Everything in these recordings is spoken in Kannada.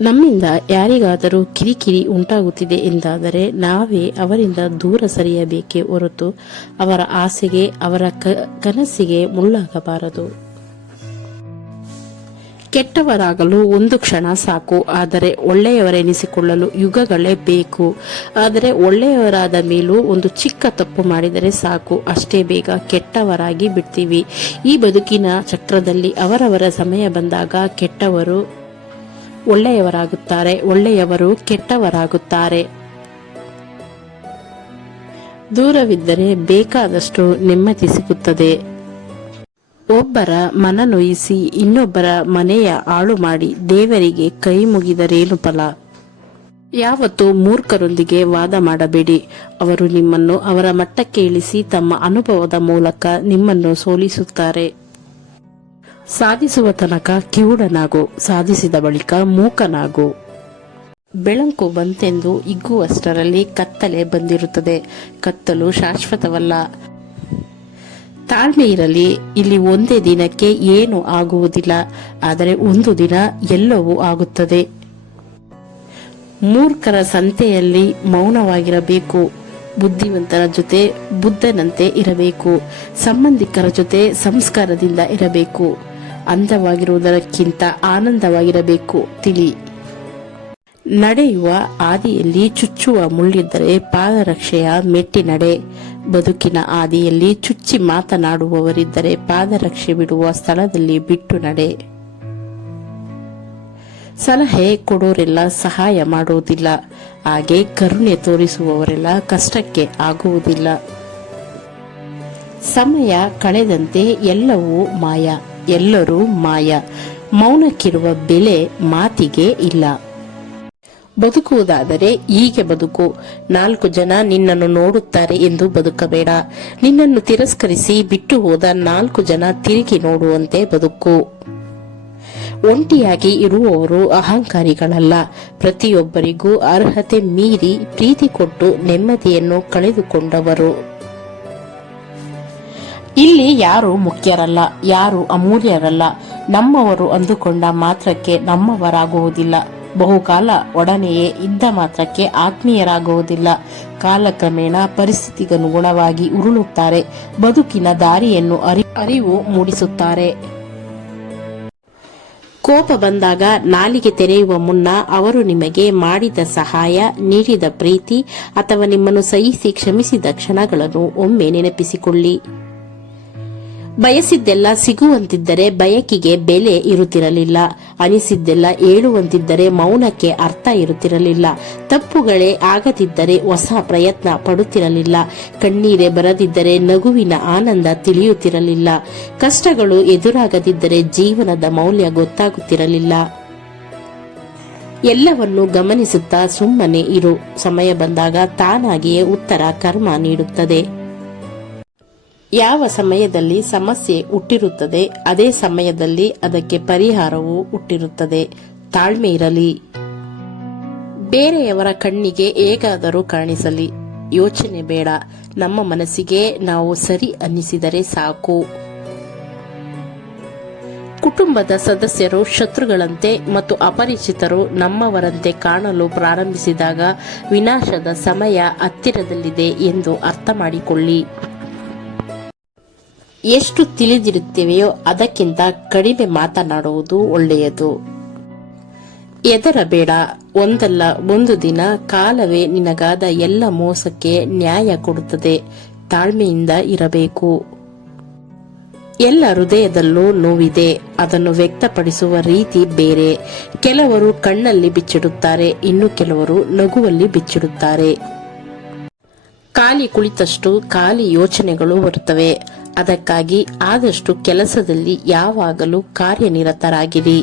ನಮ್ಮಿಂದ ಯಾರಿಗಾದರೂ ಕಿರಿಕಿರಿ ಉಂಟಾಗುತ್ತಿದೆ ಎಂದಾದರೆ ನಾವೇ ಅವರಿಂದ ದೂರ ಸರಿಯಬೇಕೇ ಹೊರತು ಅವರ ಆಸೆಗೆ, ಅವರ ಕನಸಿಗೆ ಮುಳ್ಳಾಗಬಾರದು. ಕೆಟ್ಟವರಾಗಲು ಒಂದು ಕ್ಷಣ ಸಾಕು, ಆದರೆ ಒಳ್ಳೆಯವರೆನಿಸಿಕೊಳ್ಳಲು ಯುಗಗಳೇ ಬೇಕು. ಆದರೆ ಒಳ್ಳೆಯವರಾದ ಮೇಲೂ ಒಂದು ಚಿಕ್ಕ ತಪ್ಪು ಮಾಡಿದರೆ ಸಾಕು, ಅಷ್ಟೇ ಬೇಗ ಕೆಟ್ಟವರಾಗಿ ಬಿಡ್ತೀವಿ. ಈ ಬದುಕಿನ ಚಕ್ರದಲ್ಲಿ ಅವರವರ ಸಮಯ ಬಂದಾಗ ಕೆಟ್ಟವರು ಒಳ್ಳೆಯವರಾಗುತ್ತಾರೆ, ಒಳ್ಳೆಯವರು ಕೆಟ್ಟವರಾಗುತ್ತಾರೆ. ದೂರವಿದ್ದರೆ ಬೇಕಾದಷ್ಟು ನೆಮ್ಮದಿ ಸಿಗುತ್ತದೆ. ಒಬ್ಬರ ಮನ ನೊಯಿಸಿ ಇನ್ನೊಬ್ಬರ ಮನೆಯ ಹಾಳು ಮಾಡಿ ದೇವರಿಗೆ ಕೈ ಮುಗಿದರೇನು ಫಲ? ಯಾವತ್ತು ಮೂರ್ಖರೊಂದಿಗೆ ವಾದ ಮಾಡಬೇಡಿ. ಅವರು ನಿಮ್ಮನ್ನು ಅವರ ಮಟ್ಟಕ್ಕೆ ಇಳಿಸಿ ತಮ್ಮ ಅನುಭವದ ಮೂಲಕ ನಿಮ್ಮನ್ನು ಸೋಲಿಸುತ್ತಾರೆ. ಸಾಧಿಸುವ ತನಕ ಕಿವುಡನಾಗು, ಸಾಧಿಸಿದ ಬಳಿಕ ಮೂಕನಾಗು. ಬೆಳಕು ಬಂತೆಂದು ಇಗ್ಗುವಷ್ಟರಲ್ಲಿ ಕತ್ತಲೆ ಬಂದಿರುತ್ತದೆ. ಕತ್ತಲು ಶಾಶ್ವತವಲ್ಲ. ತಾಳ್ಮೆ ಇರಲಿ, ಇಲ್ಲಿ ಒಂದೇ ದಿನಕ್ಕೆ ಏನು ಆಗುವುದಿಲ್ಲ, ಆದರೆ ಒಂದು ದಿನ ಎಲ್ಲವೂ ಆಗುತ್ತದೆ. ಮೂರ್ಖರ ಸಂತೆಯಲ್ಲಿ ಮೌನವಾಗಿರಬೇಕು. ಬುದ್ಧಿವಂತರ ಜೊತೆ ಬುದ್ಧನಂತೆ ಇರಬೇಕು. ಸಂಬಂಧಿಕರ ಜೊತೆ ಸಂಸ್ಕಾರದಿಂದ ಇರಬೇಕು. ಅಂದವಾಗಿರುವುದಕ್ಕಿಂತ ಆನಂದವಾಗಿರಬೇಕು, ತಿಳಿ. ನಡೆಯುವ ಆದಿಯಲ್ಲಿ ಚುಚ್ಚುವ ಮುಳ್ಳಿದ್ದರೆ ಪಾದರಕ್ಷೆಯ ಮೆಟ್ಟಿ ನಡೆ. ಬದುಕಿನ ಆದಿಯಲ್ಲಿ ಚುಚ್ಚಿ ಮಾತನಾಡುವವರಿದ್ದರೆ ಪಾದರಕ್ಷೆ ಬಿಡುವ ಸ್ಥಳದಲ್ಲಿ ಬಿಟ್ಟು ನಡೆ. ಸಲಹೆ ಕೊಡೋರೆಲ್ಲ ಸಹಾಯ ಮಾಡುವುದಿಲ್ಲ, ಹಾಗೆ ಕರುಣೆ ತೋರಿಸುವವರೆಲ್ಲ ಕಷ್ಟಕ್ಕೆ ಆಗುವುದಿಲ್ಲ. ಸಮಯ ಕಳೆದಂತೆ ಎಲ್ಲವೂ ಮಾಯ. ಎಲ್ಲರೂ ಮಾಯ. ಮೌನಕ್ಕಿರುವ ಬೆಲೆ ಮಾತಿಗೆ ಇಲ್ಲ. ಬದುಕುವುದಾದರೆ ಹೀಗೆ ಬದುಕು. ನಾಲ್ಕು ಜನ ನಿನ್ನನ್ನು ನೋಡುತ್ತಾರೆ ಎಂದು ಬದುಕಬೇಡ. ನಿನ್ನನ್ನು ತಿರಸ್ಕರಿಸಿ ಬಿಟ್ಟು ಹೋದ ನಾಲ್ಕು ಜನ ತಿರುಗಿ ನೋಡುವಂತೆ ಬದುಕು. ಒಂಟಿಯಾಗಿ ಇರುವವರು ಅಹಂಕಾರಿಗಳಲ್ಲ. ಪ್ರತಿಯೊಬ್ಬರಿಗೂ ಅರ್ಹತೆ ಮೀರಿ ಪ್ರೀತಿ ಕೊಟ್ಟು ನೆಮ್ಮದಿಯನ್ನು ಕಳೆದುಕೊಂಡವರು. ಇಲ್ಲಿ ಯಾರು ಮುಖ್ಯರಲ್ಲ, ಯಾರು ಅಮೂಲ್ಯರಲ್ಲ. ನಮ್ಮವರು ಅಂದುಕೊಂಡ ಮಾತ್ರಕ್ಕೆ ನಮ್ಮವರಾಗುವುದಿಲ್ಲ. ಬಹುಕಾಲ ಒಡನೆಯೇ ಇದ್ದ ಮಾತ್ರಕ್ಕೆ ಆತ್ಮೀಯರಾಗುವುದಿಲ್ಲ. ಕಾಲಕ್ರಮೇಣ ಪರಿಸ್ಥಿತಿಗನುಗುಣವಾಗಿ ಉರುಳುತ್ತಾರೆ. ಬದುಕಿನ ದಾರಿಯನ್ನು ಅರಿ, ಅರಿವು ಮೂಡಿಸುತ್ತಾರೆ. ಕೋಪ ಬಂದಾಗ ನಾಲಿಗೆ ತೆರೆಯುವ ಮುನ್ನ ಅವರು ನಿಮಗೆ ಮಾಡಿದ ಸಹಾಯ, ನೀಡಿದ ಪ್ರೀತಿ ಅಥವಾ ನಿಮ್ಮನ್ನು ಸಹಿಸಿ ಕ್ಷಮಿಸಿದ ಕ್ಷಣಗಳನ್ನು ಒಮ್ಮೆ ನೆನಪಿಸಿಕೊಳ್ಳಿ. ಬಯಸಿದ್ದೆಲ್ಲ ಸಿಗುವಂತಿದ್ದರೆ ಬಯಕಿಗೆ ಬೆಲೆ ಇರುತ್ತಿರಲಿಲ್ಲ. ಅನಿಸಿದ್ದೆಲ್ಲ ಹೇಳುವಂತಿದ್ದರೆ ಮೌನಕ್ಕೆ ಅರ್ಥ ಇರುತ್ತಿರಲಿಲ್ಲ. ತಪ್ಪುಗಳೇ ಆಗದಿದ್ದರೆ ಹೊಸ ಪ್ರಯತ್ನ ಪಡುತ್ತಿರಲಿಲ್ಲ. ಕಣ್ಣೀರೇ ಬರದಿದ್ದರೆ ನಗುವಿನ ಆನಂದ ತಿಳಿಯುತ್ತಿರಲಿಲ್ಲ. ಕಷ್ಟಗಳು ಎದುರಾಗದಿದ್ದರೆ ಜೀವನದ ಮೌಲ್ಯ ಗೊತ್ತಾಗುತ್ತಿರಲಿಲ್ಲ. ಎಲ್ಲವನ್ನು ಗಮನಿಸುತ್ತಾ ಸುಮ್ಮನೆ ಇರು. ಸಮಯ ಬಂದಾಗ ತಾನಾಗಿಯೇ ಉತ್ತರ ಕರ್ಮ ನೀಡುತ್ತದೆ. ಯಾವ ಸಮಯದಲ್ಲಿ ಸಮಸ್ಯೆ ಹುಟ್ಟಿರುತ್ತದೆ, ಅದೇ ಸಮಯದಲ್ಲಿ ಅದಕ್ಕೆ ಪರಿಹಾರವೂ ಹುಟ್ಟಿರುತ್ತದೆ. ತಾಳ್ಮೆ ಇರಲಿ. ಬೇರೆಯವರ ಕಣ್ಣಿಗೆ ಹೇಗಾದರೂ ಕಾಣಿಸಲಿ. ಯೋಚನೆ ಬೇಡ. ನಮ್ಮ ಮನಸ್ಸಿಗೆ ನಾವು ಸರಿ ಅನ್ನಿಸಿದರೆ ಸಾಕು. ಕುಟುಂಬದ ಸದಸ್ಯರು ಶತ್ರುಗಳಂತೆ ಮತ್ತು ಅಪರಿಚಿತರು ನಮ್ಮವರಂತೆ ಕಾಣಲು ಪ್ರಾರಂಭಿಸಿದಾಗ ವಿನಾಶದ ಸಮಯ ಹತ್ತಿರದಲ್ಲಿದೆ ಎಂದು ಅರ್ಥ ಮಾಡಿಕೊಳ್ಳಿ ಎಷ್ಟು ತಿಳಿದಿರುತ್ತೇವೆಯೋ ಅದಕ್ಕಿಂತ ಕಡಿಮೆ ಮಾತನಾಡುವುದು ಒಳ್ಳೆಯದು. ಎದರಬೇಡ, ಒಂದಲ್ಲ ಒಂದು ದಿನ ಕಾಲವೇ ನಿನಗಾದ ಎಲ್ಲ ಮೋಸಕ್ಕೆ ನ್ಯಾಯ ಕೊಡುತ್ತದೆ, ತಾಳ್ಮೆಯಿಂದ ಇರಬೇಕು. ಎಲ್ಲ ಹೃದಯದಲ್ಲೂ ನೋವಿದೆ, ಅದನ್ನು ವ್ಯಕ್ತಪಡಿಸುವ ರೀತಿ ಬೇರೆ. ಕೆಲವರು ಕಣ್ಣಲ್ಲಿ ಬಿಚ್ಚಿಡುತ್ತಾರೆ, ಇನ್ನು ಕೆಲವರು ನಗುವಲ್ಲಿ ಬಿಚ್ಚಿಡುತ್ತಾರೆ. ಖಾಲಿ ಕುಳಿತಷ್ಟು ಖಾಲಿ ಯೋಚನೆಗಳು ಬರುತ್ತವೆ. ಅದಕ್ಕಾಗಿ ಆದಷ್ಟು ಕೆಲಸದಲ್ಲಿ ಯಾವಾಗಲೂ ಕಾರ್ಯನಿರತರಾಗಿರಿ.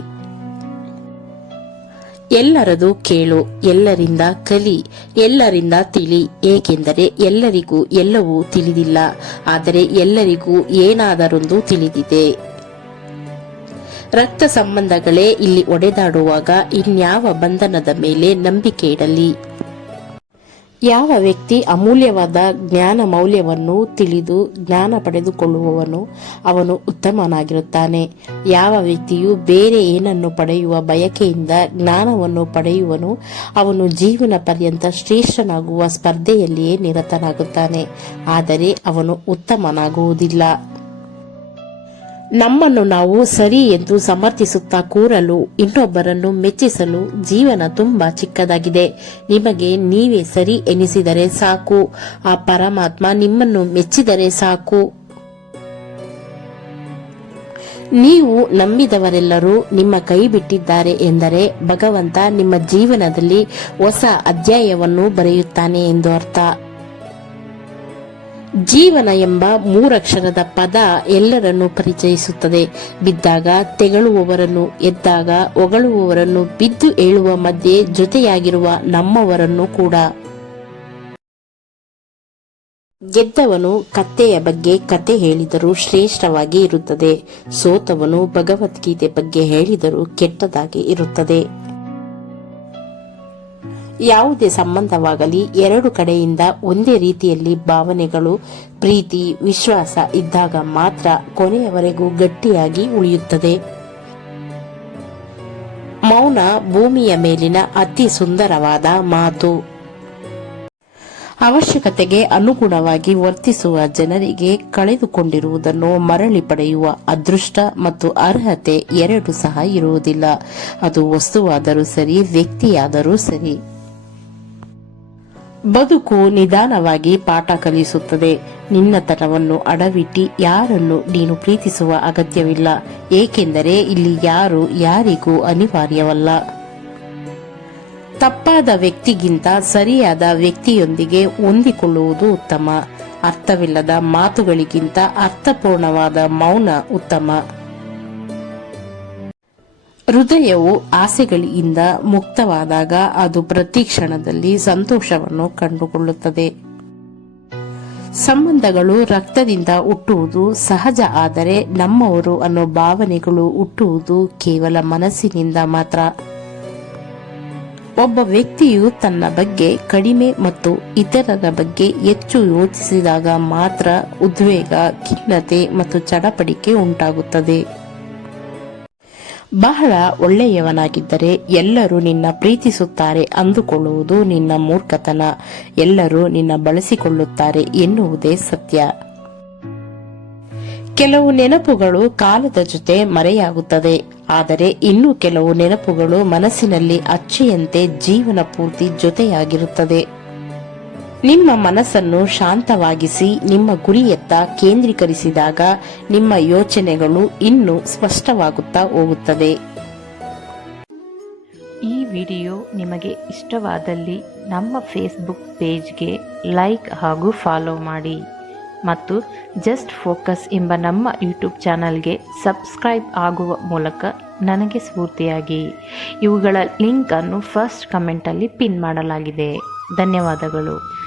ಎಲ್ಲರದು ಕೇಳು, ಎಲ್ಲರಿಂದ ಕಲಿ, ಎಲ್ಲರಿಂದ ತಿಳಿ, ಏಕೆಂದರೆ ಎಲ್ಲರಿಗೂ ಎಲ್ಲವೂ ತಿಳಿದಿಲ್ಲ, ಆದರೆ ಎಲ್ಲರಿಗೂ ಏನಾದರೊಂದು ತಿಳಿದಿದೆ. ರಕ್ತ ಸಂಬಂಧಗಳೇ ಇಲ್ಲಿ ಒಡೆದಾಡುವಾಗ ಇನ್ಯಾವ ಬಂಧನದ ಮೇಲೆ ನಂಬಿಕೆ ಇಡಲಿ. ಯಾವ ವ್ಯಕ್ತಿ ಅಮೂಲ್ಯವಾದ ಜ್ಞಾನ ಮೌಲ್ಯವನ್ನು ತಿಳಿದು ಜ್ಞಾನ ಪಡೆದುಕೊಳ್ಳುವವನು ಅವನು ಉತ್ತಮನಾಗಿರುತ್ತಾನೆ. ಯಾವ ವ್ಯಕ್ತಿಯು ಬೇರೆ ಏನನ್ನು ಪಡೆಯುವ ಬಯಕೆಯಿಂದ ಜ್ಞಾನವನ್ನು ಪಡೆಯುವನು ಅವನು ಜೀವನ ಪರ್ಯಂತ ಶ್ರೇಷ್ಠನಾಗುವ ಸ್ಪರ್ಧೆಯಲ್ಲಿಯೇ ನಿರತನಾಗುತ್ತಾನೆ. ಆದರೆ ಅವನು ಉತ್ತಮನಾಗುವುದಿಲ್ಲ. ನಮ್ಮನ್ನು ನಾವು ಸರಿ ಎಂದು ಸಮರ್ಥಿಸುತ್ತಾ ಕೂರಲು, ಇನ್ನೊಬ್ಬರನ್ನು ಮೆಚ್ಚಿಸಲು ಜೀವನ ತುಂಬಾ ಚಿಕ್ಕದಾಗಿದೆ. ನಿಮಗೆ ನೀವೇ ಸರಿ ಎನಿಸಿದರೆ ಸಾಕು. ಆ ಪರಮಾತ್ಮ ನಿಮ್ಮನ್ನು ಮೆಚ್ಚಿದರೆ ಸಾಕು. ನೀವು ನಂಬಿದವರೆಲ್ಲರೂ ನಿಮ್ಮ ಕೈ ಬಿಟ್ಟಿದ್ದಾರೆ ಎಂದರೆ ಭಗವಂತ ನಿಮ್ಮ ಜೀವನದಲ್ಲಿ ಹೊಸ ಅಧ್ಯಾಯವನ್ನು ಬರೆಯುತ್ತಾನೆ ಎಂದು ಅರ್ಥ. ಜೀವನ ಎಂಬ ಮೂರಕ್ಷರದ ಪದ ಎಲ್ಲರನ್ನು ಪರಿಚಯಿಸುತ್ತದೆ. ಬಿದ್ದಾಗ ತೆಗಳುವವರನ್ನು, ಎದ್ದಾಗ ಹೊಗಳುವವರನ್ನು, ಬಿದ್ದು ಏಳುವ ಮಧ್ಯೆ ಜೊತೆಯಾಗಿರುವ ನಮ್ಮವರನ್ನು ಕೂಡ. ಗೆದ್ದವನು ಕತ್ತೆಯ ಬಗ್ಗೆ ಕತೆ ಹೇಳಿದರೂ ಶ್ರೇಷ್ಠವಾಗಿ ಇರುತ್ತದೆ. ಸೋತವನು ಭಗವದ್ಗೀತೆ ಬಗ್ಗೆ ಹೇಳಿದರೂ ಕೆಟ್ಟದಾಗಿ ಇರುತ್ತದೆ. ಯಾವುದೇ ಸಂಬಂಧವಾಗಲಿ ಎರಡು ಕಡೆಯಿಂದ ಒಂದೇ ರೀತಿಯಲ್ಲಿ ಭಾವನೆಗಳು, ಪ್ರೀತಿ, ವಿಶ್ವಾಸ ಇದ್ದಾಗ ಮಾತ್ರ ಕೊನೆಯವರೆಗೂ ಗಟ್ಟಿಯಾಗಿ ಉಳಿಯುತ್ತದೆ. ಮೌನ ಭೂಮಿಯ ಮೇಲಿನ ಅತಿ ಸುಂದರವಾದ ಮಾತು. ಅವಶ್ಯಕತೆಗೆ ಅನುಗುಣವಾಗಿ ವರ್ತಿಸುವ ಜನರಿಗೆ ಕಳೆದುಕೊಂಡಿರುವುದನ್ನು ಮರಳಿ ಪಡೆಯುವ ಅದೃಷ್ಟ ಮತ್ತು ಅರ್ಹತೆ ಎರಡು ಸಹ ಇರುವುದಿಲ್ಲ. ಅದು ವಸ್ತುವಾದರೂ ಸರಿ, ವ್ಯಕ್ತಿಯಾದರೂ ಸರಿ. ಬದುಕು ನಿಧಾನವಾಗಿ ಪಾಠ ಕಲಿಸುತ್ತದೆ. ನಿನ್ನತನವನ್ನು ಅಡವಿಟ್ಟಿ ಯಾರನ್ನು ನೀನು ಪ್ರೀತಿಸುವ ಅಗತ್ಯವಿಲ್ಲ. ಏಕೆಂದರೆ ಇಲ್ಲಿ ಯಾರು ಯಾರಿಗೂ ಅನಿವಾರ್ಯವಲ್ಲ. ತಪ್ಪಾದ ವ್ಯಕ್ತಿಗಿಂತ ಸರಿಯಾದ ವ್ಯಕ್ತಿಯೊಂದಿಗೆ ಹೊಂದಿಕೊಳ್ಳುವುದು ಉತ್ತಮ. ಅರ್ಥವಿಲ್ಲದ ಮಾತುಗಳಿಗಿಂತ ಅರ್ಥಪೂರ್ಣವಾದ ಮೌನ ಉತ್ತಮ. ಹೃದಯವು ಆಸೆಗಳಿಂದ ಮುಕ್ತವಾದಾಗ ಅದು ಪ್ರತಿ ಕ್ಷಣದಲ್ಲಿ ಸಂತೋಷವನ್ನು ಕಂಡುಕೊಳ್ಳುತ್ತದೆ. ಸಂಬಂಧಗಳು ರಕ್ತದಿಂದ ಹುಟ್ಟುವುದು ಸಹಜ ಆದರೆ ನಮ್ಮವರು ಅನ್ನೋ ಭಾವನೆಗಳು ಹುಟ್ಟುವುದು ಕೇವಲ ಮನಸ್ಸಿನಿಂದ ಮಾತ್ರ. ಒಬ್ಬ ವ್ಯಕ್ತಿಯು ತನ್ನ ಬಗ್ಗೆ ಕಡಿಮೆ ಮತ್ತು ಇತರರ ಬಗ್ಗೆ ಹೆಚ್ಚು ಯೋಚಿಸಿದಾಗ ಮಾತ್ರ ಉದ್ವೇಗ, ಖಿನ್ನತೆ ಮತ್ತು ಚಡಪಡಿಕೆ ಉಂಟಾಗುತ್ತದೆ. ಬಹಳ ಒಳ್ಳೆಯವನಾಗಿದ್ದರೆ ಎಲ್ಲರೂ ನಿನ್ನ ಪ್ರೀತಿಸುತ್ತಾರೆ ಅಂದುಕೊಳ್ಳುವುದು ನಿನ್ನ ಮೂರ್ಖತನ. ಎಲ್ಲರೂ ನಿನ್ನ ಬಳಸಿಕೊಳ್ಳುತ್ತಾರೆ ಎನ್ನುವುದೇ ಸತ್ಯ. ಕೆಲವು ನೆನಪುಗಳು ಕಾಲದ ಜೊತೆ ಮರೆಯಾಗುತ್ತದೆ. ಆದರೆ ಇನ್ನೂ ಕೆಲವು ನೆನಪುಗಳು ಮನಸ್ಸಿನಲ್ಲಿ ಅಚ್ಚೆಯಂತೆ ಜೀವನ ಪೂರ್ತಿ ಜೊತೆಯಾಗಿರುತ್ತದೆ. ನಿಮ್ಮ ಮನಸ್ಸನ್ನು ಶಾಂತವಾಗಿಸಿ, ನಿಮ್ಮ ಗುರಿಯತ್ತ ಕೇಂದ್ರೀಕರಿಸಿದಾಗ ನಿಮ್ಮ ಯೋಚನೆಗಳು ಇನ್ನೂ ಸ್ಪಷ್ಟವಾಗುತ್ತಾ ಹೋಗುತ್ತದೆ ಈ ವಿಡಿಯೋ ನಿಮಗೆ ಇಷ್ಟವಾದಲ್ಲಿ ನಮ್ಮ ಫೇಸ್ಬುಕ್ ಪೇಜ್ಗೆ ಲೈಕ್ ಹಾಗೂ ಫಾಲೋ ಮಾಡಿ. ಮತ್ತು ಜಸ್ಟ್ ಫೋಕಸ್ ಎಂಬ ನಮ್ಮ ಯೂಟ್ಯೂಬ್ ಚಾನಲ್ಗೆ ಸಬ್ಸ್ಕ್ರೈಬ್ ಆಗುವ ಮೂಲಕ ನನಗೆ ಸ್ಫೂರ್ತಿಯಾಗಿ. ಇವುಗಳ ಲಿಂಕನ್ನು ಫಸ್ಟ್ ಕಮೆಂಟಲ್ಲಿ ಪಿನ್ ಮಾಡಲಾಗಿದೆ. ಧನ್ಯವಾದಗಳು.